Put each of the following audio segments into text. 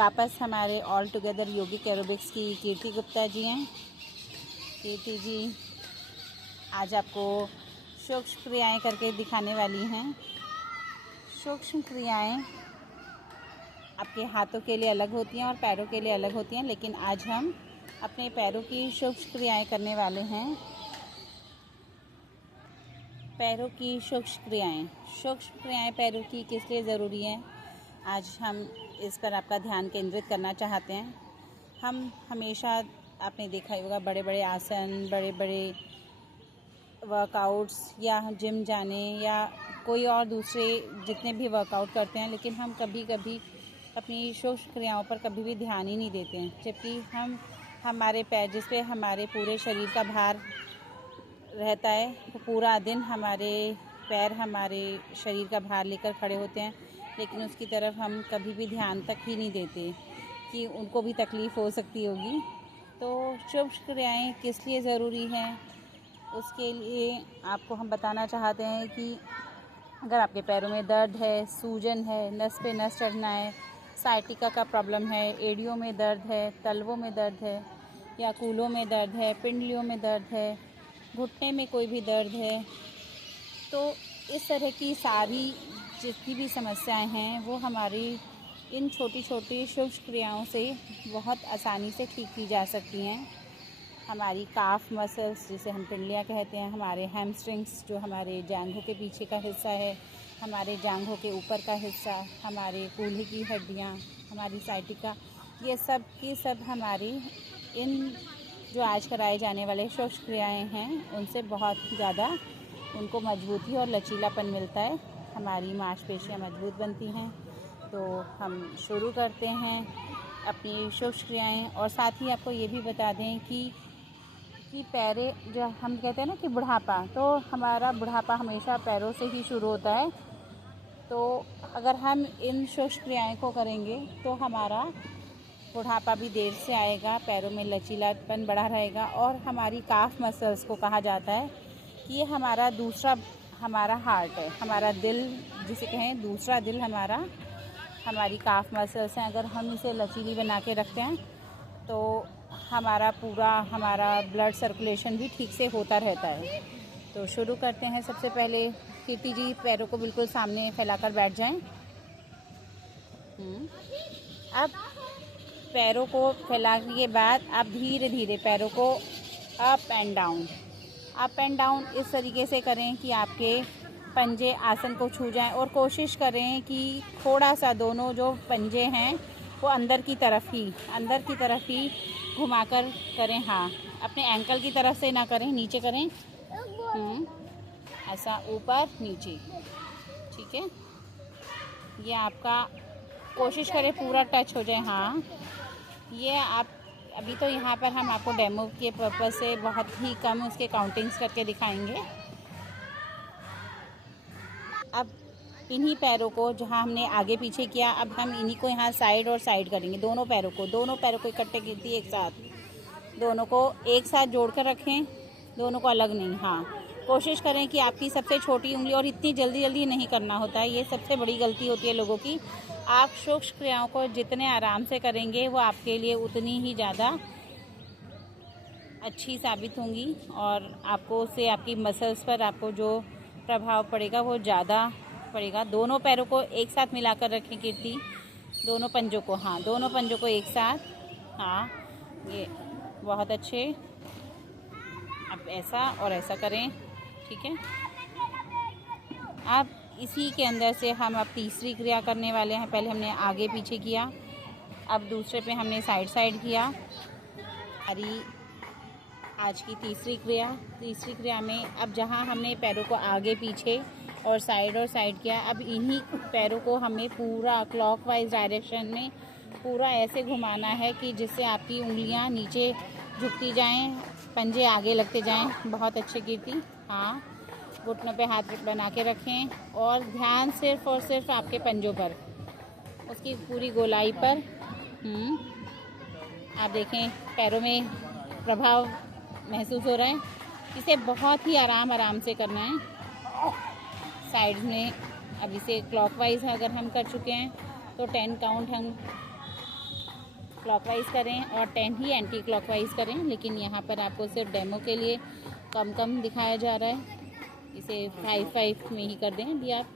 वापस हमारे all together योगिक aerobics की कीर्ति गुप्ता जी हैं। कीर्ति जी आज आपको सूक्ष्म क्रियाएं करके दिखाने वाली हैं। सूक्ष्म क्रियाएं आपके हाथों के लिए अलग होती हैं और पैरों के लिए अलग होती हैं, लेकिन आज हम अपने पैरों की सूक्ष्म क्रियाएं करने वाले हैं। पैरों की सूक्ष्म क्रियाएं पैरों की किस लिए ज़रूरी हैं, आज हम इस पर आपका ध्यान केंद्रित करना चाहते हैं। हम हमेशा आपने देखा होगा बड़े बड़े आसन, बड़े बड़े वर्कआउट्स या जिम जाने या कोई और दूसरे जितने भी वर्कआउट करते हैं, लेकिन हम कभी कभी अपनी सूक्ष्म क्रियाओं पर कभी भी ध्यान ही नहीं देते हैं। जबकि हम हमारे पैर जिस पे हमारे पूरे शरीर का भार रहता है, तो पूरा दिन हमारे पैर हमारे शरीर का भार लेकर खड़े होते हैं, लेकिन उसकी तरफ हम कभी भी ध्यान तक ही नहीं देते कि उनको भी तकलीफ़ हो सकती होगी। तो सूक्ष्म क्रियाएं किस लिए ज़रूरी हैं, उसके लिए आपको हम बताना चाहते हैं कि अगर आपके पैरों में दर्द है, सूजन है, नस पे नस चढ़ना है, साइटिका का प्रॉब्लम है, एड़ियों में दर्द है, तलवों में दर्द है या कूलों में दर्द है, पिंडलियों में दर्द है, घुटने में कोई भी दर्द है, तो इस तरह की सारी जितनी भी समस्याएं हैं वो हमारी इन छोटी छोटी सूक्ष्म क्रियाओं से बहुत आसानी से ठीक की जा सकती हैं। हमारी काफ मसल्स जिसे हम पिंडलियाँ कहते हैं, हमारे हैमस्ट्रिंग्स जो हमारे जांघों के पीछे का हिस्सा है, हमारे जांघों के ऊपर का हिस्सा, हमारे कूल्हे की हड्डियाँ, हमारी साइटिका, ये सब की सब हमारी इन जो आज कराए जाने वाले सूक्ष्म क्रियाएँ हैं उनसे बहुत ज़्यादा उनको मजबूती और लचीलापन मिलता है, हमारी मांसपेशियाँ मजबूत बनती हैं। तो हम शुरू करते हैं अपनी सूक्ष्म क्रियाएँ। और साथ ही आपको ये भी बता दें कि पैरे जो हम कहते हैं ना कि बुढ़ापा, तो हमारा बुढ़ापा हमेशा पैरों से ही शुरू होता है। तो अगर हम इन सूक्ष्म क्रियाएँ को करेंगे तो हमारा बुढ़ापा भी देर से आएगा, पैरों में लचीलापन बढ़ा रहेगा। और हमारी काफ मसल्स को कहा जाता है कि ये हमारा हमारा हार्ट है, हमारा दिल जिसे कहें, दूसरा दिल हमारी काफ मसल्स हैं। अगर हम इसे लचीली बना के रखते हैं तो हमारा ब्लड सर्कुलेशन भी ठीक से होता रहता है। तो शुरू करते हैं। सबसे पहले कीर्ति जी पैरों को बिल्कुल सामने फैलाकर बैठ जाएं। अब पैरों को फैलाने के बाद आप धीरे धीरे पैरों को अप एंड डाउन इस तरीके से करें कि आपके पंजे आसन को छू जाएं, और कोशिश करें कि थोड़ा सा दोनों जो पंजे हैं वो अंदर की तरफ ही घुमाकर करें। हाँ, अपने एंकल की तरफ से ना करें, नीचे करें, ऐसा ऊपर नीचे, ठीक है। ये आपका कोशिश करें पूरा टच हो जाए। हाँ, ये आप अभी तो यहाँ पर हम आपको डेमो के पर्पज़ से बहुत ही कम उसके काउंटिंग्स करके दिखाएंगे। अब इन्हीं पैरों को जहाँ हमने आगे पीछे किया, अब हम इन्हीं को यहाँ साइड और साइड करेंगे। दोनों पैरों को इकट्ठे गिनती एक साथ, दोनों को एक साथ जोड़कर रखें, दोनों को अलग नहीं। हाँ, कोशिश करें कि आपकी सबसे छोटी उंगली, और इतनी जल्दी जल्दी नहीं करना होता है, ये सबसे बड़ी गलती होती है लोगों की। आप सूक्ष्म क्रियाओं को जितने आराम से करेंगे वो आपके लिए उतनी ही ज़्यादा अच्छी साबित होंगी, और आपको उससे आपकी मसल्स पर आपको जो प्रभाव पड़ेगा वो ज़्यादा पड़ेगा। दोनों पैरों को एक साथ मिलाकर रखें कीर्ति, दोनों पंजों को एक साथ। हाँ, ये बहुत अच्छे। अब ऐसा और ऐसा करें, ठीक है। अब इसी के अंदर से हम अब तीसरी क्रिया करने वाले हैं। पहले हमने आगे पीछे किया, अब दूसरे पे हमने साइड साइड किया। अरे आज की तीसरी क्रिया में अब जहाँ हमने पैरों को आगे पीछे और साइड किया, अब इन्हीं पैरों को हमें पूरा क्लॉकवाइज डायरेक्शन में पूरा ऐसे घुमाना है कि जिससे आपकी उंगलियां नीचे झुकती जाएं, पंजे आगे लगते जाएं। बहुत अच्छे कीर्ति। हाँ, घुटनों पे हाथ बना के रखें और ध्यान सिर्फ और सिर्फ आपके पंजों पर, उसकी पूरी गोलाई पर। आप देखें पैरों में प्रभाव महसूस हो रहा है। इसे बहुत ही आराम से करना है। साइड में अब इसे क्लॉकवाइज अगर हम कर चुके हैं तो 10 काउंट हम क्लॉकवाइज करें और 10 ही एंटी क्लॉकवाइज करें, लेकिन यहाँ पर आपको सिर्फ डेमो के लिए कम कम दिखाया जा रहा है। इसे 5 में ही कर दें अभी आप।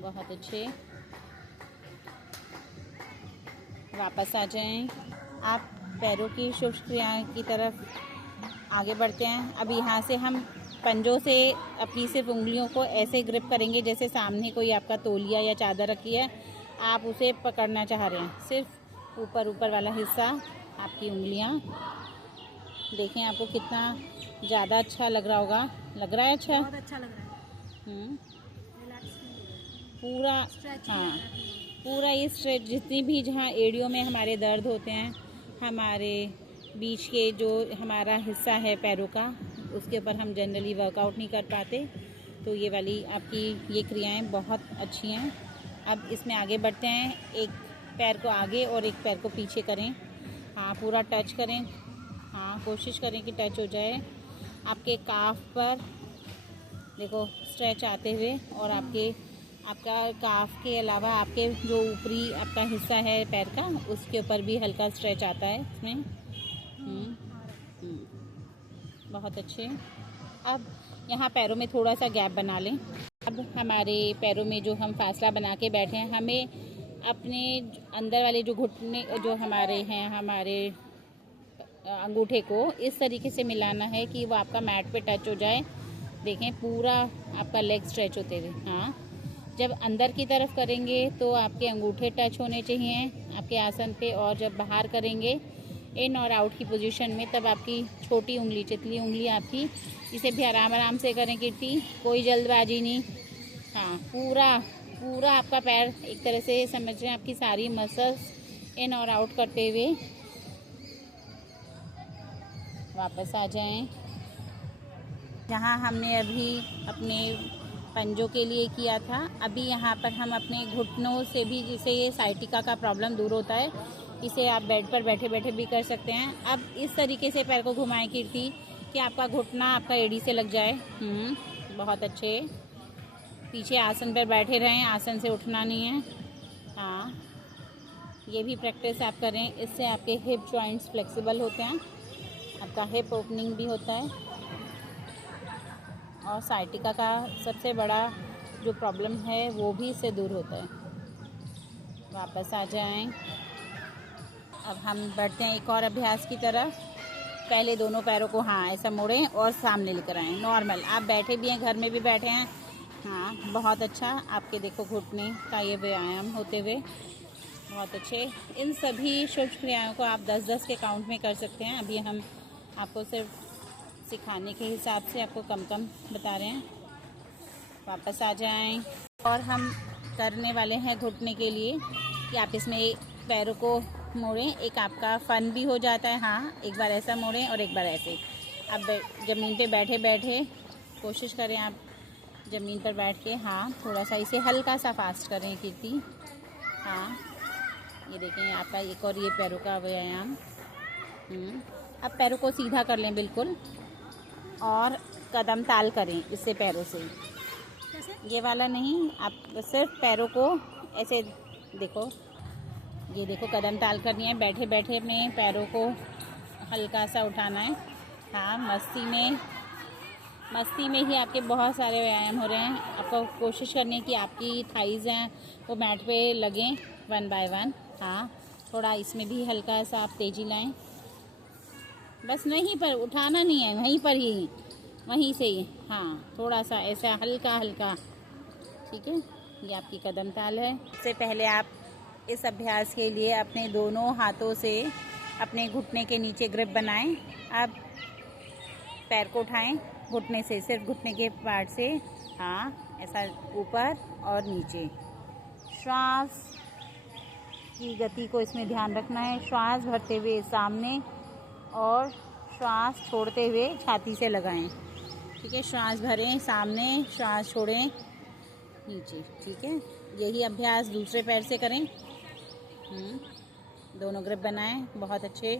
बहुत अच्छे। वापस आ जाएं। आप पैरों की शुष्क क्रिया की तरफ आगे बढ़ते हैं। अब यहाँ से हम पंजों से अपनी सिर्फ उंगलियों को ऐसे ग्रिप करेंगे जैसे सामने कोई आपका तौलिया या चादर रखी है, आप उसे पकड़ना चाह रहे हैं। सिर्फ ऊपर वाला हिस्सा आपकी उंगलियाँ। देखें आपको कितना ज़्यादा अच्छा लग रहा होगा। लग रहा है अच्छा? बहुत अच्छा लग रहा है। पूरा, हाँ, पूरा ये स्ट्रेच जितनी भी जहाँ एड़ियों में हमारे दर्द होते हैं, हमारे बीच के जो हमारा हिस्सा है पैरों का, उसके ऊपर हम जनरली वर्कआउट नहीं कर पाते, तो ये वाली आपकी ये क्रियाएं बहुत अच्छी हैं। अब इसमें आगे बढ़ते हैं। एक पैर को आगे और एक पैर को पीछे करें। हाँ, पूरा टच करें। हाँ, कोशिश करें कि टच हो जाए। आपके काफ पर देखो स्ट्रेच आते हुए, और आपका काफ के अलावा आपके जो ऊपरी आपका हिस्सा है पैर का, उसके ऊपर भी हल्का स्ट्रेच आता है इसमें। बहुत अच्छे। अब यहाँ पैरों में थोड़ा सा गैप बना लें। अब हमारे पैरों में जो हम फासला बना के बैठे हैं, हमें अपने अंदर वाले जो घुटने जो हमारे हैं, हमारे अंगूठे को इस तरीके से मिलाना है कि वो आपका मैट पे टच हो जाए। देखें पूरा आपका लेग स्ट्रेच होते हुए। हाँ, जब अंदर की तरफ करेंगे तो आपके अंगूठे टच होने चाहिए आपके आसन पे, और जब बाहर करेंगे इन और आउट की पोजीशन में, तब आपकी छोटी उंगली, चितली उंगली आपकी, इसे भी आराम से करें कीर्ति, कोई जल्दबाजी नहीं। हाँ, पूरा आपका पैर एक तरह से समझ रहे हैं, आपकी सारी मसल्स इन और आउट करते हुए। वापस आ जाएं। यहाँ हमने अभी अपने पंजों के लिए किया था, अभी यहाँ पर हम अपने घुटनों से भी, जिसे ये साइटिका का प्रॉब्लम दूर होता है, इसे आप बेड पर बैठे बैठे भी कर सकते हैं। अब इस तरीके से पैर को घुमाएं कीर्ति कि आपका घुटना आपका एड़ी से लग जाए। बहुत अच्छे। पीछे आसन पर बैठे रहें, आसन से उठना नहीं है। हाँ, ये भी प्रैक्टिस आप करें, इससे आपके हिप जॉइंट्स फ्लेक्सिबल होते हैं, आपका हिप ओपनिंग भी होता है, और साइटिका का सबसे बड़ा जो प्रॉब्लम है वो भी इससे दूर होता है। वापस आ जाएं। अब हम बढ़ते हैं एक और अभ्यास की तरफ। पहले दोनों पैरों को हाँ ऐसा मोड़ें और सामने लेकर आएँ, नॉर्मल। आप बैठे भी हैं, घर में भी बैठे हैं। हाँ, बहुत अच्छा। आपके देखो घुटने का ये व्यायाम होते हुए। बहुत अच्छे। इन सभी सूक्ष्म क्रियाओं को आप 10-10 के काउंट में कर सकते हैं। अभी हम आपको सिर्फ सिखाने के हिसाब से आपको कम बता रहे हैं। वापस आ जाएं। और हम करने वाले हैं घुटने के लिए कि आप इसमें पैरों को मोड़ें। एक आपका फन भी हो जाता है। हाँ, एक बार ऐसा मोड़ें और एक बार ऐसे। अब ज़मीन पे बैठे बैठे कोशिश करें आप ज़मीन पर बैठ के। हाँ, थोड़ा सा इसे हल्का सा फास्ट करें कीर्ति। हाँ, ये देखें आपका एक और ये पैरों का व्यायाम। अब पैरों को सीधा कर लें बिल्कुल, और कदम ताल करें इससे पैरों से। ये वाला नहीं, आप सिर्फ पैरों को ऐसे देखो, ये देखो कदम ताल करनी है। बैठे बैठे अपने पैरों को हल्का सा उठाना है। हाँ, मस्ती में ही आपके बहुत सारे व्यायाम हो रहे हैं। आपको कोशिश करनी है कि आपकी थाइज़ हैं वो मैट पे लगें 1 बाय 1। हाँ, थोड़ा इसमें भी हल्का सा आप तेज़ी लाएं। बस नहीं पर उठाना नहीं है, वहीं से ही। हाँ, थोड़ा सा ऐसा हल्का। ठीक है, ये आपकी कदम ताल है। इससे पहले आप इस अभ्यास के लिए अपने दोनों हाथों से अपने घुटने के नीचे ग्रिप बनाएं। अब पैर को उठाएं घुटने से, सिर्फ घुटने के पार्ट से। हाँ, ऐसा ऊपर और नीचे। श्वास की गति को इसमें ध्यान रखना है। श्वास भरते हुए सामने और श्वास छोड़ते हुए छाती से लगाएं। ठीक है, श्वास भरें सामने, श्वास छोड़ें नीचे। ठीक है, यही अभ्यास दूसरे पैर से करें। दोनों ग्रिप बनाएं। बहुत अच्छे।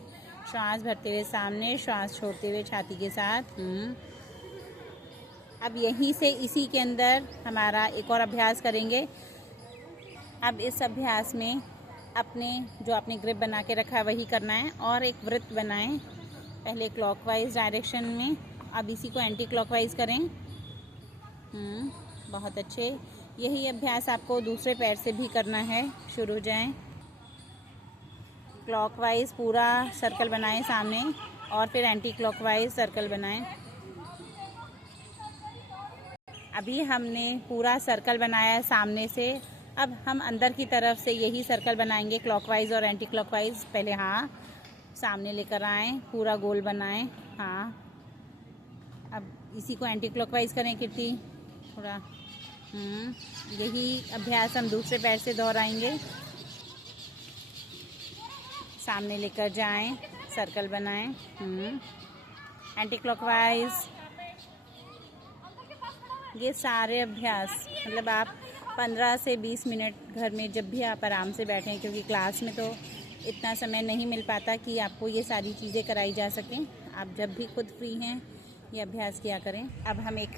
श्वास भरते हुए सामने, श्वास छोड़ते हुए छाती के साथ। अब यहीं से इसी के अंदर हमारा एक और अभ्यास करेंगे। अब इस अभ्यास में अपने जो आपने ग्रिप बना के रखा है वही करना है और एक वृत्त बनाएं, पहले क्लॉकवाइज डायरेक्शन में, अब इसी को एंटी क्लॉकवाइज करें। बहुत अच्छे। यही अभ्यास आपको दूसरे पैर से भी करना है। शुरू हो जाएं। क्लॉकवाइज पूरा सर्कल बनाएं सामने और फिर एंटी क्लॉकवाइज सर्कल बनाएं। अभी हमने पूरा सर्कल बनाया सामने से, अब हम अंदर की तरफ से यही सर्कल बनाएंगे क्लॉकवाइज और एंटी क्लॉकवाइज। पहले हाँ सामने लेकर आएं, पूरा गोल बनाएं। हाँ, अब इसी को एंटी क्लॉकवाइज करें कीर्ति थोड़ा। यही अभ्यास हम दूसरे पैर से दोहराएंगे। सामने लेकर जाएं, सर्कल बनाएं। Anti clockwise. ये सारे अभ्यास मतलब आप 15 से 20 मिनट घर में जब भी आप आराम से बैठें, क्योंकि क्लास में तो इतना समय नहीं मिल पाता कि आपको ये सारी चीज़ें कराई जा सकें। आप जब भी खुद फ्री हैं ये अभ्यास किया करें। अब हम एक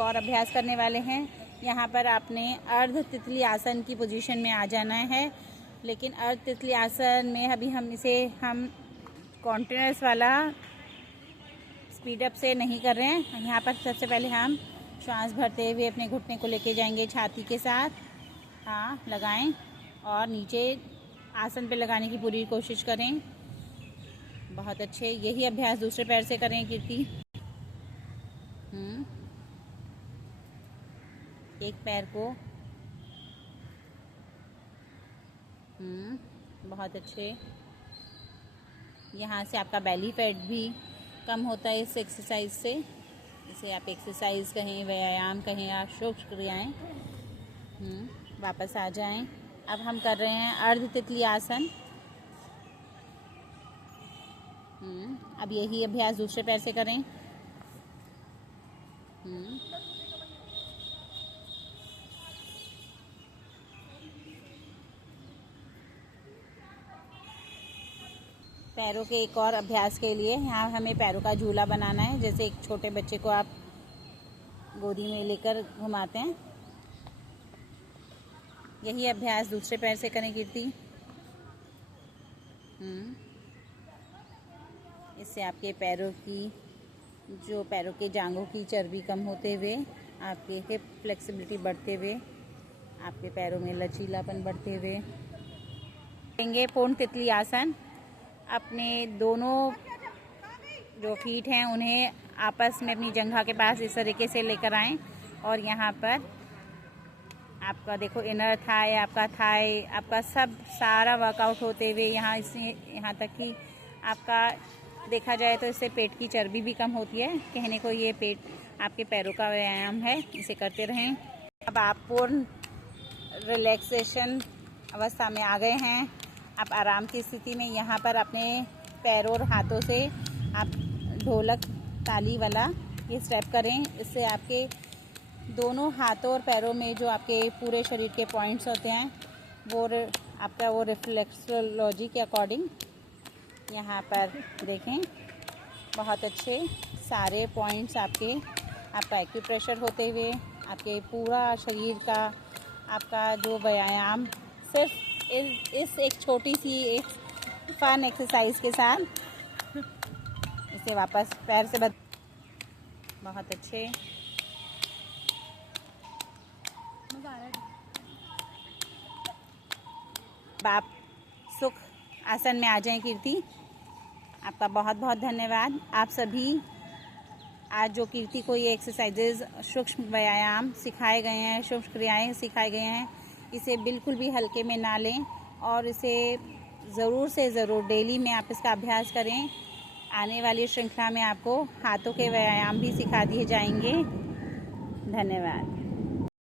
और अभ्यास करने वाले हैं। यहाँ पर आपने अर्ध तितली आसन की पोजीशन में आ जाना है, लेकिन अर्ध तितली आसन में अभी हम कॉन्टिन्यूस वाला स्पीड अप से नहीं कर रहे हैं। यहाँ पर सबसे पहले हम श्वास भरते हुए अपने घुटने को लेके जाएंगे छाती के साथ। हाँ, लगाएं और नीचे आसन पे लगाने की पूरी कोशिश करें। बहुत अच्छे। यही अभ्यास दूसरे पैर से करें कीर्ति। एक पैर को। बहुत अच्छे। यहाँ से आपका बेली फैट भी कम होता है इस एक्सरसाइज से। इसे आप एक्सरसाइज कहें, व्यायाम कहें या सूक्ष्म क्रियाएं। वापस आ जाएं। अब हम कर रहे हैं अर्ध तितली आसन। अब यही अभ्यास दूसरे पैर से करें। पैरों के एक और अभ्यास के लिए यहाँ हमें पैरों का झूला बनाना है। जैसे एक छोटे बच्चे को आप गोदी में लेकर घुमाते हैं, यही अभ्यास दूसरे पैर से करें कीर्ति। इससे आपके पैरों के जांघों की चर्बी कम होते हुए, आपके हिप फ्लेक्सिबिलिटी बढ़ते हुए, आपके पैरों में लचीलापन बढ़ते हुए करेंगे। पूर्ण तितली आसन। अपने दोनों जो फीट हैं उन्हें आपस में अपनी जंघा के पास इस तरीके से लेकर आएं और यहाँ पर आपका देखो इनर थाई, आपका थाई, आपका सब सारा वर्कआउट होते हुए यहाँ तक कि आपका देखा जाए तो इससे पेट की चर्बी भी कम होती है। कहने को ये पेट आपके पैरों का व्यायाम है। इसे करते रहें। अब आप पूर्ण रिलैक्सेशन अवस्था में आ गए हैं। आप आराम की स्थिति में यहाँ पर अपने पैरों और हाथों से आप ढोलक ताली वाला ये स्टेप करें। इससे आपके दोनों हाथों और पैरों में जो आपके पूरे शरीर के पॉइंट्स होते हैं वो आपका वो रिफ्लेक्सोलॉजी के अकॉर्डिंग यहाँ पर देखें। बहुत अच्छे सारे पॉइंट्स आपका एक्यूप्रेशर होते हुए आपके पूरा शरीर का आपका जो व्यायाम सिर्फ इस एक छोटी सी एक फन एक्सरसाइज के साथ इसे वापस पैर से बहुत अच्छे। आप सुख आसन में आ जाएं कीर्ति। आपका बहुत बहुत धन्यवाद। आप सभी आज जो कीर्ति को ये एक्सरसाइजेज सूक्ष्म व्यायाम सिखाए गए हैं, सूक्ष्म क्रियाएं सिखाए गए हैं, इसे बिल्कुल भी हल्के में ना लें और इसे ज़रूर से ज़रूर डेली में आप इसका अभ्यास करें। आने वाली श्रृंखला में आपको हाथों के व्यायाम भी सिखा दिए जाएंगे। धन्यवाद।